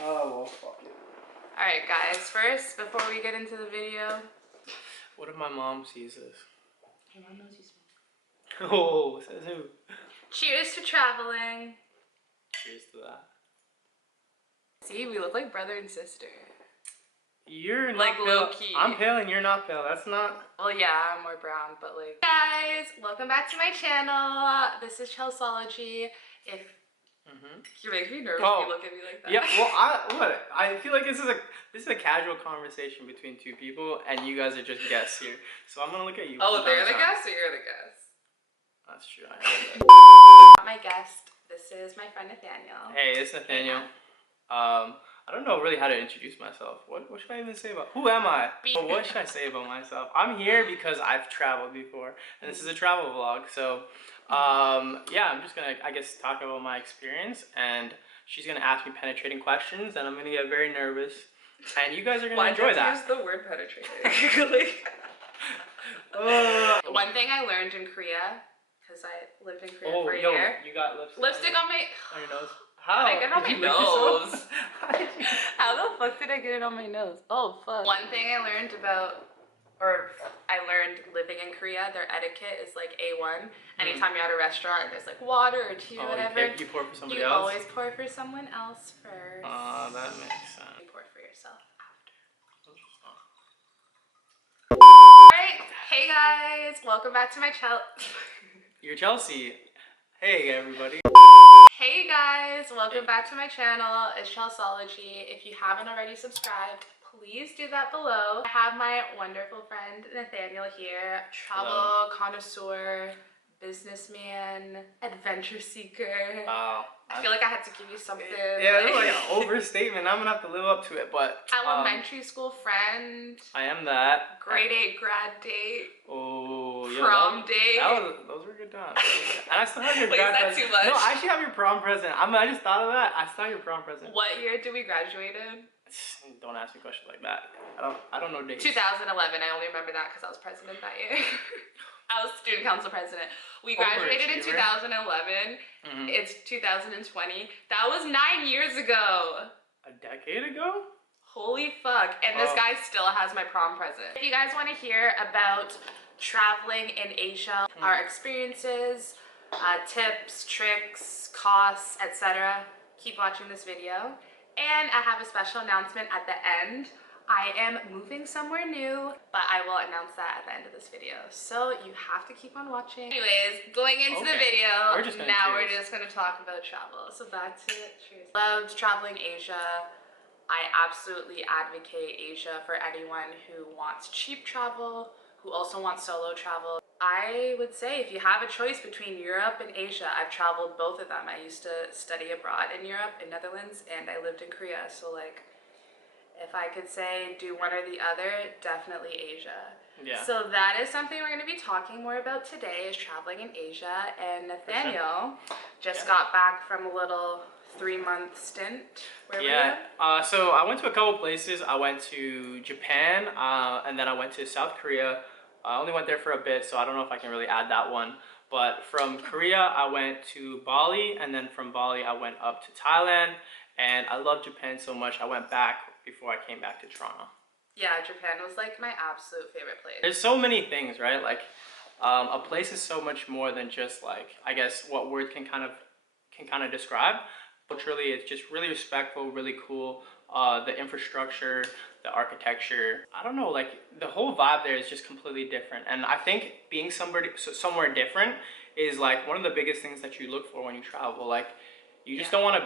Oh, well, fuck it. Alright guys, first, before we get into the video... What if my mom sees this? Your mom knows you smoke. Oh, says who? Cheers to traveling. Cheers to that. See, we look like brother and sister. You're like not low pale. key. I'm pale and you're not pale. That's not... Well, yeah, I'm more brown, but like... Guys, welcome back to my channel. This is Chelseology. If... You make me nervous when you look at me like that. Yeah, well, I feel like this is a casual conversation between two people, and you guys are just guests here. So I'm gonna look at you. Oh, they're the guests or you're the guest? That's true. I know that. My guest. This is my friend Nathaniel. Hey, it's Nathaniel. I don't know really how to introduce myself. What should I even say about... Who am I? Well, what should I say about myself? I'm here because I've traveled before, and this is a travel vlog. So, yeah, I'm just gonna, I guess, talk about my experience, and she's gonna ask me penetrating questions, and I'm gonna get very nervous, and you guys are gonna enjoy that. Use the word penetrating. One thing I learned in Korea, because I lived in Korea for a year. You got lipstick. Lipstick on your nose. How? Did I get it on my nose? How the fuck did I get it on my nose? Oh fuck. One thing I learned living in Korea, their etiquette is like A1. Anytime you're at a restaurant, there's like water or tea or whatever. You pour for somebody else? You always pour for someone else first. Oh, that makes sense. You pour for yourself after. Alright, hey guys, welcome back to my You're Chelsea. Hey everybody. Hey guys, welcome back to my channel. It's Chelseology. If you haven't already subscribed, please do that below. I have my wonderful friend Nathaniel here, travel connoisseur, businessman, adventure seeker. Wow. I feel like I had to give you something. Yeah, it's like an overstatement. I'm gonna have to live up to it, but... Elementary school friend. I am that. Grade 8 grad date. Oh, prom date. Those were good times. And I still have your grad present. Wait, is that too much? No, I actually have your prom present. I just thought of that. I still have your prom present. What year did we graduated? Don't ask me questions like that. I don't know dates. 2011. I only remember that because I was president that year. I was student council president. We graduated in 2011. It's 2020. That was 9 years ago. A decade ago? Holy fuck. And this guy still has my prom present. If you guys want to hear about traveling in Asia, our experiences, tips, tricks, costs, etc., keep watching this video. And I have a special announcement at the end. I am moving somewhere new, but I will announce that at the end of this video. So you have to keep on watching. Anyways, going into the video, we're just gonna talk about travel. So back to it. Cheers. Loved traveling Asia. I absolutely advocate Asia for anyone who wants cheap travel, who also wants solo travel. I would say if you have a choice between Europe and Asia, I've traveled both of them. I used to study abroad in Europe, in Netherlands, and I lived in Korea. So like, if I could say do one or the other, definitely Asia. Yeah. So that is something we're going to be talking more about today, is traveling in Asia. And Nathaniel just got back from a little 3-month stint. Where were you? So I went to a couple places. I went to Japan, and then I went to South Korea. I only went there for a bit, so I don't know if I can really add that one. But from Korea, I went to Bali, and then from Bali, I went up to Thailand. And I love Japan so much, I went back before I came back to Toronto. Yeah, Japan was like my absolute favorite place. There's so many things, right? Like, a place is so much more than just like, I guess, what words can kind of describe. Culturally, it's just really respectful, really cool. The infrastructure, the architecture, I don't know, like the whole vibe there is just completely different. And I think being somewhere different is like one of the biggest things that you look for when you travel. Like, you just don't want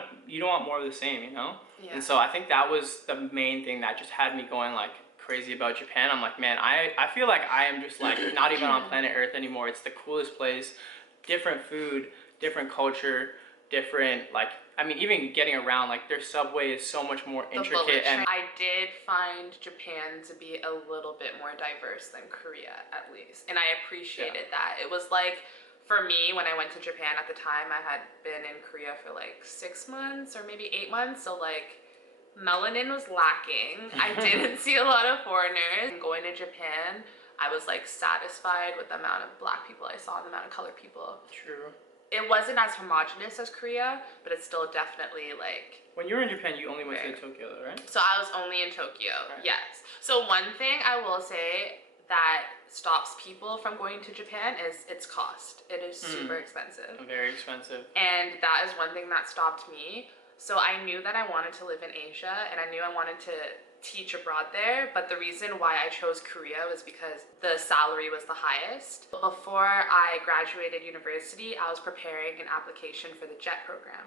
more of the same, you know? Yeah. And so I think that was the main thing that just had me going like crazy about Japan. I'm like, man, I feel like I am just like not even on planet Earth anymore. It's the coolest place, different food, different culture, different, like, I mean, even getting around, like their subway is so much more intricate. And I did find Japan to be a little bit more diverse than Korea, at least. And I appreciated that. It was like, for me, when I went to Japan at the time, I had been in Korea for like 6 months or maybe 8 months. So like, melanin was lacking. I didn't see a lot of foreigners. Going to Japan, I was like satisfied with the amount of black people I saw and the amount of colored people. True. it wasn't as homogenous as Korea, but it's still definitely like. When you were in Japan, you only went to Tokyo, though, right? So I was only in Tokyo, right. yes. So one thing I will say that stops people from going to Japan is its cost. It is super expensive. Very expensive. And that is one thing that stopped me. So I knew that I wanted to live in Asia, and I knew I wanted to teach abroad there, but the reason why I chose Korea was because the salary was the highest. Before I graduated university, I was preparing an application for the JET program.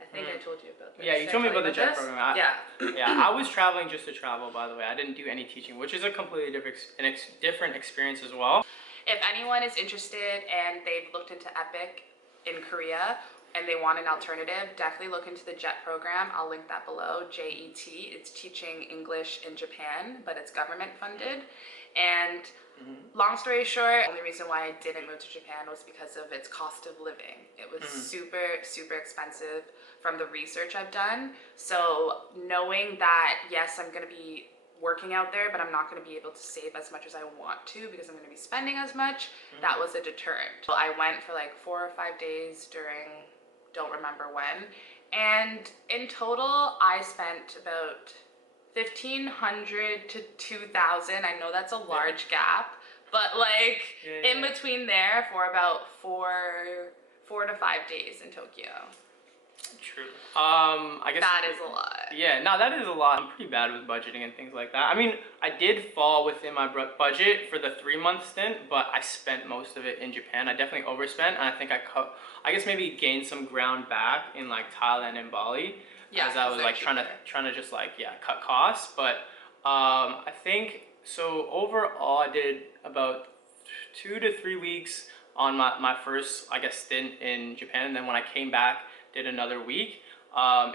I think I told you about this. Yeah, you told me about the JET program. Yeah. I was traveling just to travel, by the way. I didn't do any teaching, which is a completely different experience as well. If anyone is interested and they've looked into EPIK in Korea and they want an alternative, definitely look into the JET program. I'll link that below, JET. It's teaching English in Japan, but it's government funded. And long story short, the only reason why I didn't move to Japan was because of its cost of living. It was super, super expensive from the research I've done. So knowing that, yes, I'm gonna be working out there, but I'm not gonna be able to save as much as I want to because I'm gonna be spending as much, that was a deterrent. So I went for like 4 or 5 days during, don't remember when, and in total I spent about 1,500 to 2,000. I know that's a large gap, but like in between there for about 4 to 5 days in Tokyo. True. I guess that is a lot. Yeah, no, that is a lot. I'm pretty bad with budgeting and things like that. I mean, I did fall within my budget for the 3-month stint, but I spent most of it in Japan. I definitely overspent, and I think I guess maybe gained some ground back in like Thailand and Bali. Yeah, as I was like trying to just like cut costs. But I think so overall I did about 2 to 3 weeks on my first, I guess, stint in Japan, and then when I came back, did another week.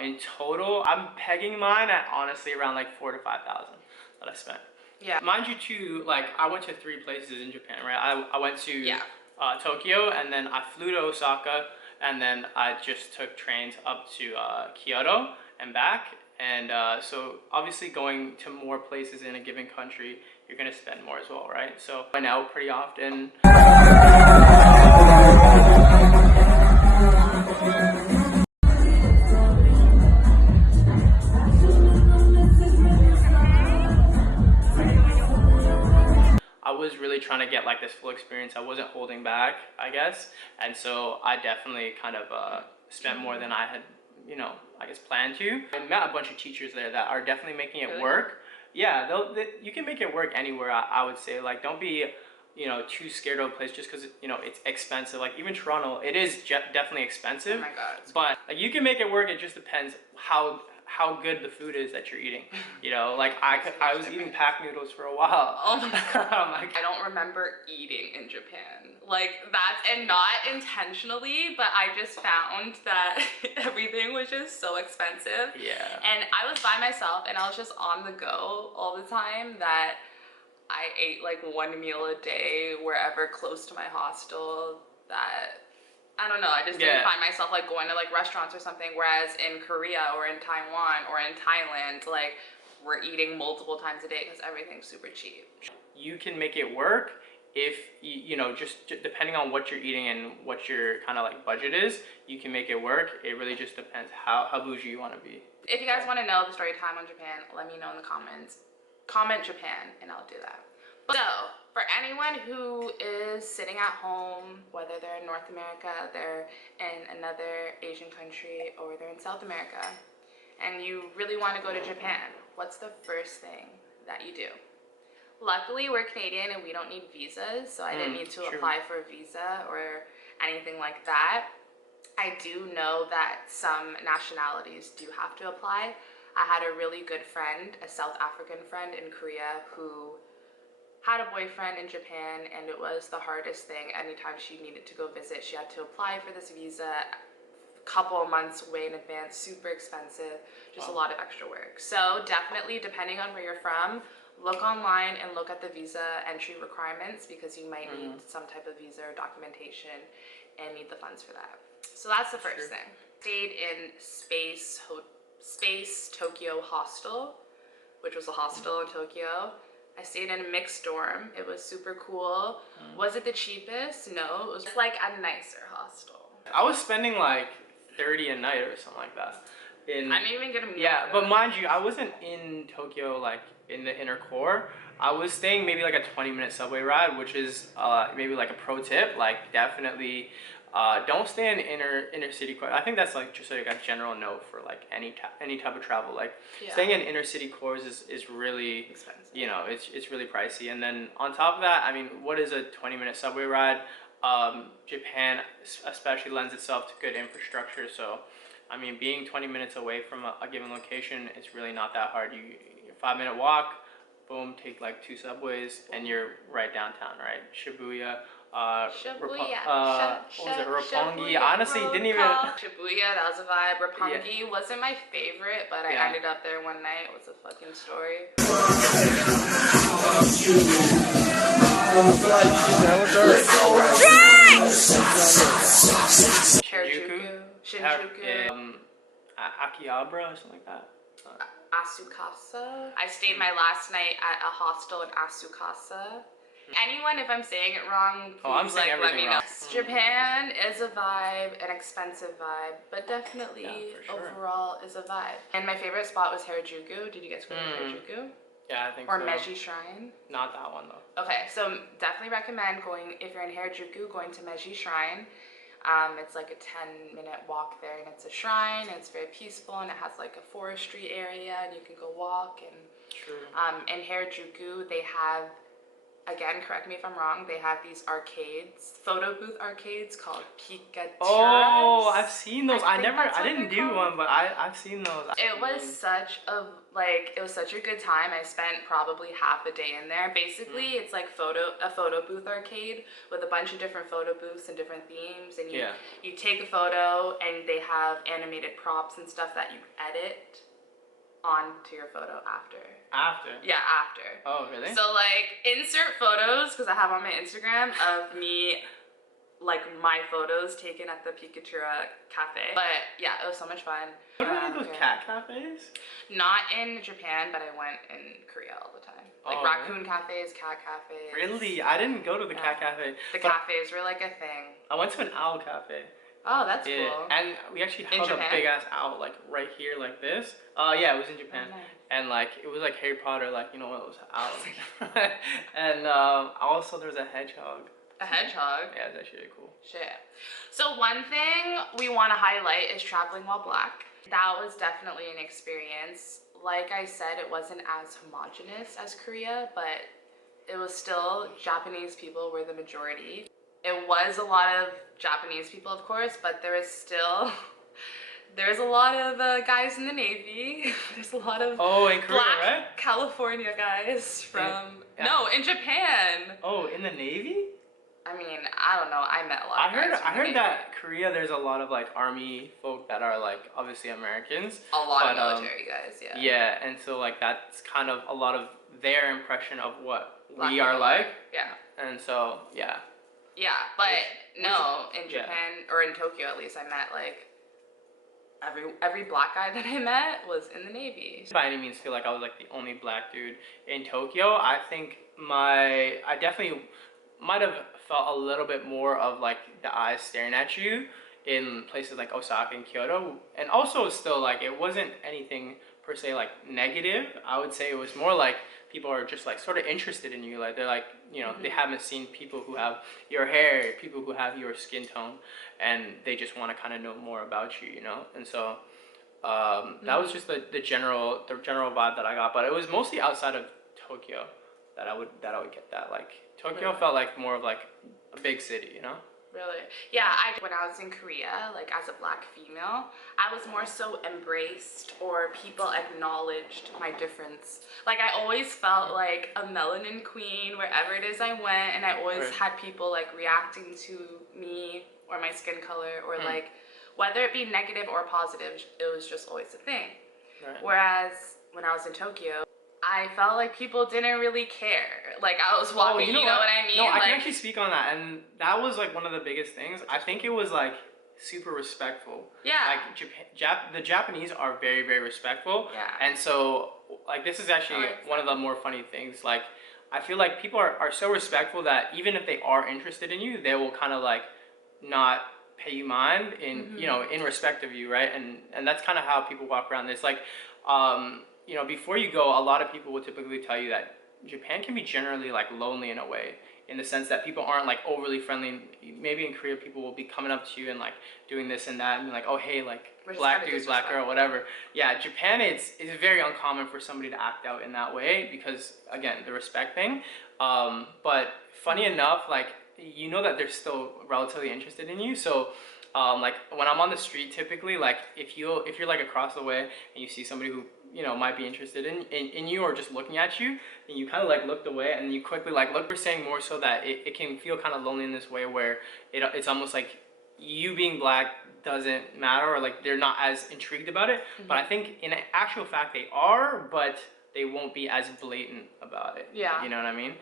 In total, I'm pegging mine at honestly around like 4,000 to 5,000 that I spent. Yeah. Mind you too, like I went to 3 places in Japan, right? I went to Tokyo, and then I flew to Osaka, and then I just took trains up to Kyoto and back. And so obviously going to more places in a given country, you're gonna spend more as well, right? So I went out pretty often. I was really trying to get like this full experience. I wasn't holding back, I guess. And so I definitely kind of spent more than I had, I guess planned to. I met a bunch of teachers there that are definitely making it work. Yeah, you can make it work anywhere, I would say. Like, don't be, too scared of a place just because, it's expensive. Like, even Toronto, it is definitely expensive. Oh my God. But like, you can make it work. It just depends how good the food is that you're eating. Like I was eating pack noodles for a while. Oh my God. I don't remember eating in Japan. Like that's, and not intentionally, but I just found that everything was just so expensive. Yeah. And I was by myself and I was just on the go all the time that I ate like 1 meal a day wherever close to my hostel. That I don't know, I just didn't find myself like going to like restaurants or something, whereas in Korea or in Taiwan or in Thailand, like we're eating multiple times a day because everything's super cheap. You can make it work if just depending on what you're eating and what your kind of like budget is, you can make it work. It really just depends how bougie you want to be. If you guys want to know the story time on Japan, let me know in the comments. Comment Japan and I'll do that. So for anyone who is sitting at home, whether they're in North America, they're in another Asian country, or they're in South America, and you really want to go to Japan, what's the first thing that you do? Luckily, we're Canadian and we don't need visas, so I didn't need to apply for a visa or anything like that. I do know that some nationalities do have to apply. I had a really good friend, a South African friend in Korea, who had a boyfriend in Japan, and it was the hardest thing. Anytime she needed to go visit, she had to apply for this visa a couple of months way in advance, super expensive, just a lot of extra work. So definitely, depending on where you're from, look online and look at the visa entry requirements, because you might need some type of visa or documentation and need the funds for that. So that's the first thing. Stayed in Space Tokyo Hostel, which was a hostel in Tokyo. I stayed in a mixed dorm. It was super cool. Was it the cheapest? No, it was like a nicer hostel. I was spending like 30 a night or something like that. I didn't even get a meal. Yeah, but mind you, I wasn't in Tokyo like in the inner core. I was staying maybe like a 20-minute subway ride, which is maybe like a pro tip. Like definitely don't stay in inner city core. I think that's like just like a general note for like any type of travel. Like staying in inner city cores is really expensive. You know, it's really pricey. And then on top of that, I mean, what is a 20-minute subway ride? Japan especially lends itself to good infrastructure. So, I mean, being 20 minutes away from a given location, it's really not that hard. You 5-minute walk, boom, take like 2 subways, and you're right downtown, right? Shibuya. What was it? Roppongi. Honestly, didn't even. Shibuya, that was a vibe. Roppongi wasn't my favorite, but I ended up there one night. It was a fucking story. Shinjuku. Akihabara or something like that. Asukasa. I stayed my last night at a hostel in Asukasa. Anyone, if I'm saying it wrong, please let me know. Japan is a vibe, an expensive vibe, but definitely overall is a vibe. And my favorite spot was Harajuku. Did you guys go to Harajuku? Yeah, I think or so. Meiji Shrine? Not that one though. Okay, so definitely recommend going, if you're in Harajuku, going to Meiji Shrine. It's like a 10-minute walk there, and it's a shrine, and it's very peaceful, and it has like a forestry area, and you can go walk. And in Harajuku, they have, again, correct me if I'm wrong, they have these arcades, photo booth arcades called Pikachu. Oh, I've seen those. I didn't do one, but I've seen those. It was such a good time. I spent probably half a day in there. Basically, it's like a photo booth arcade with a bunch of different photo booths and different themes, and you take a photo, and they have animated props and stuff that you edit onto your photo after. After? Yeah, after. Oh, really? So, like, insert photos, because I have on my Instagram, of me, like, my photos taken at the Pikachu cafe. But, yeah, it was so much fun. What are those cat cafes? Not in Japan, but I went in Korea all the time. Like, raccoon cafes, cat cafes. Really? I didn't go to the cat cafe. The cafes were, like, a thing. I went to an owl cafe. Oh, that's cool. And we actually held a big ass owl like right here like this. Yeah, it was in Japan. Oh, nice. And like it was like Harry Potter, like, you know, it was owls. And also there's a hedgehog. A hedgehog? Yeah, it's actually really cool. Shit. So one thing we want to highlight is traveling while black. That was definitely an experience. Like I said, it wasn't as homogenous as Korea, but it was still Japanese people were the majority. It was a lot of Japanese people, of course, but there's a lot of guys in the Navy. There's a lot of in Korea, black right? California guys from no, in Japan. Oh, in the Navy? I mean, I don't know. I met a lot of guys from I heard that Korea, there's a lot of like army folk that are like obviously Americans. A lot of military guys, yeah. Yeah, and so like that's kind of a lot of their impression of what we are like. Yeah. And so yeah. Yeah, but in Japan, or in Tokyo at least, I met like every black guy that I met was in the Navy. By any means feel like I was like the only black dude in Tokyo. I think I definitely might have felt a little bit more of like the eyes staring at you in places like Osaka and Kyoto. And also still like it wasn't anything per se like negative. I would say it was more like people are just like sort of interested in you. Like they're like, you know, they haven't seen people who have your hair, people who have your skin tone, and they just want to kind of know more about you, you know? And so that was just the general vibe that I got. But it was mostly outside of Tokyo that I would get that. Like Tokyo felt like more of like a big city, you know? Really? Yeah, when I was in Korea, like as a black female, I was more so embraced, or people acknowledged my difference. Like I always felt like a melanin queen wherever it is I went, and I always had people like reacting to me or my skin color, or like whether it be negative or positive, it was just always a thing. Whereas when I was in Tokyo, I felt like people didn't really care. Like I was walking, you know what I mean? No, I like, can actually speak on that, and that was like one of the biggest things. I think it was like super respectful. Yeah. Like the Japanese are very, very respectful. Yeah. And so like this is actually one of the more funny things. Like I feel like people are so respectful that even if they are interested in you, they will kind of like not pay you mind in you know, in respect of you, right? And that's kind of how people walk around this. Like, you know, before you go, a lot of people will typically tell you that Japan can be generally like lonely in a way, in the sense that people aren't like overly friendly. Maybe in Korea, people will be coming up to you and like doing this and that and be like, oh hey, like black dude, black girl, whatever. Yeah, Japan, it's very uncommon for somebody to act out in that way because, again, the respect thing. But funny enough, like, you know that they're still relatively interested in you. So like when I'm on the street, typically, like if you're like across the way and you see somebody who, you know, might be interested in you or just looking at you, and you kind of like looked away and you quickly like look. We're saying more so that it can feel kind of lonely in this way where it's almost like you being black doesn't matter, or like they're not as intrigued about it. But I think in actual fact they are, but they won't be as blatant about it. Yeah. You know what I mean?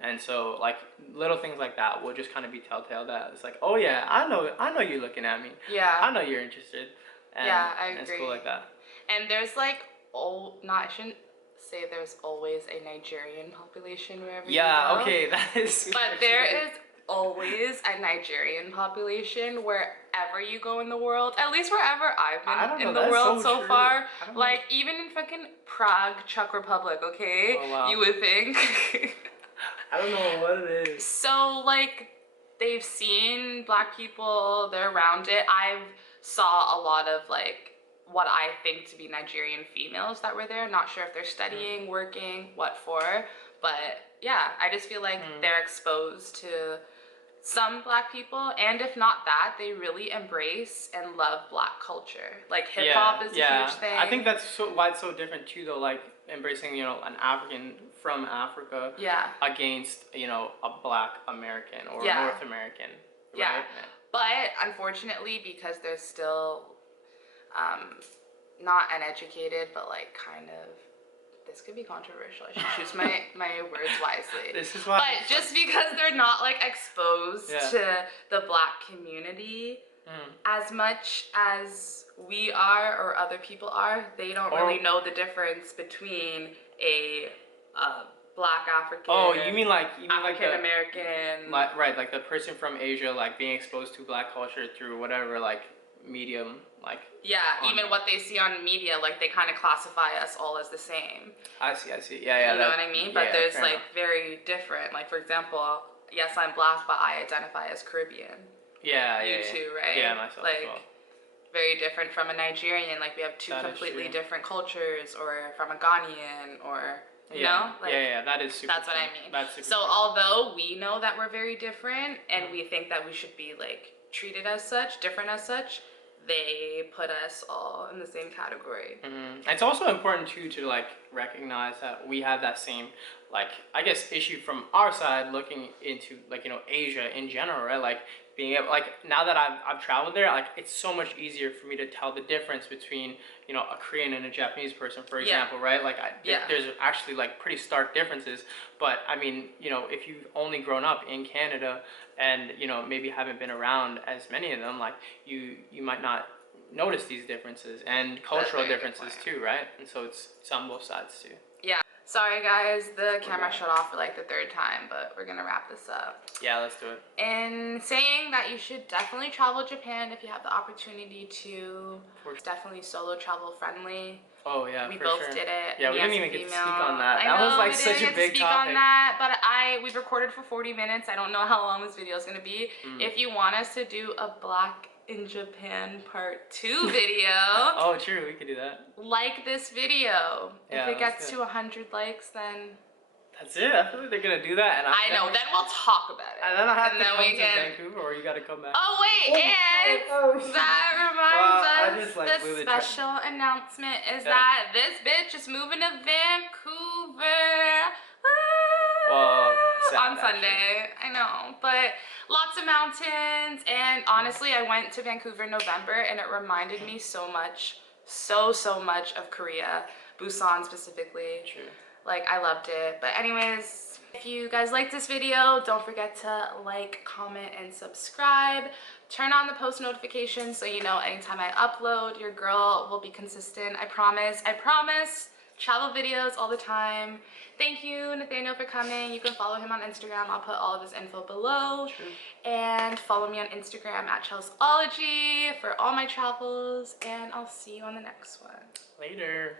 And so like little things like that will just kind of be telltale that it's like, oh yeah, I know you're looking at me. Yeah. I know you're interested. And, yeah, I agree. It's cool like that. And there's like, I shouldn't say there's always a Nigerian population wherever you go. Okay, that is. But there is always a Nigerian population wherever you go in the world. At least wherever I've been in the world so far. Like even in fucking Prague, Czech Republic, okay? Oh, wow. You would think. I don't know what it is. So like they've seen black people, they're around it. I've saw a lot of like what I think to be Nigerian females that were there. Not sure if they're studying, working, what for, but yeah, I just feel like they're exposed to some black people, and if not that, they really embrace and love black culture. Like hip hop is a huge thing. I think that's why it's so different too, though. Like embracing, you know, an African from Africa against, you know, a black American or a North American. Right? Yeah, but unfortunately, because they're still not uneducated, but like kind of, this could be controversial. I should choose my words wisely. This is why. But just because they're not like exposed to the black community as much as we are or other people are, they don't really know the difference between a black African. Oh, you mean like African American? Right, like the person from Asia, like being exposed to black culture through whatever like medium, like even what they see on media, like they kind of classify us all as the same. I see. Yeah. You know what I mean? But there's like very different. Like for example, yes, I'm black, but I identify as Caribbean. Yeah. You too, right? Yeah, myself like, as well. Very different from a Nigerian. Like we have two completely different cultures, or from a Ghanaian, or you know, like that is super. That's what I mean. That's super so true. Although we know that we're very different, and we think that we should be like treated as such, different as such, they put us all in the same category. It's also important too to like recognize that we have that same, like, I guess, issue from our side looking into, like, you know, Asia in general, right? Like being able, like, now that I've traveled there, like it's so much easier for me to tell the difference between, you know, a Korean and a Japanese person, for example, right? Like there's actually like pretty stark differences. But I mean, you know, if you've only grown up in Canada and, you know, maybe haven't been around as many of them, like you might not notice these differences and cultural differences too, right? And so it's on both sides too. Yeah. Sorry guys, the camera shut off for like the third time, but we're gonna wrap this up. Yeah, let's do it. In saying that you should definitely travel Japan if you have the opportunity to. It's definitely solo travel friendly. Oh yeah, we both did it. Yeah, we didn't even get to speak on that. That was like such a big topic. On that, but we've recorded for 40 minutes. I don't know how long this video is gonna be. If you want us to do a Black in Japan part 2 video. Oh, true, we could do that. Like this video. If it gets to 100 likes, then that's it. I feel like they're gonna do that, and I know. Then we'll talk about it. And then I have to come to Vancouver, or you gotta come back. Oh wait, and that reminds us, the special announcement is that this bitch is moving to Vancouver. Well, on Sunday, I know, but lots of mountains, and honestly, I went to Vancouver in November, and it reminded me so much of Korea, Busan specifically. True. Like, I loved it. But anyways, if you guys liked this video, don't forget to like, comment, and subscribe. Turn on the post notifications so you know anytime I upload. Your girl will be consistent. I promise. travel videos all the time. Thank you, Nathaniel, for coming. You can follow him on Instagram. I'll put all of his info below. Sure. And follow me on Instagram at chelseavbrady for all my travels. And I'll see you on the next one. Later.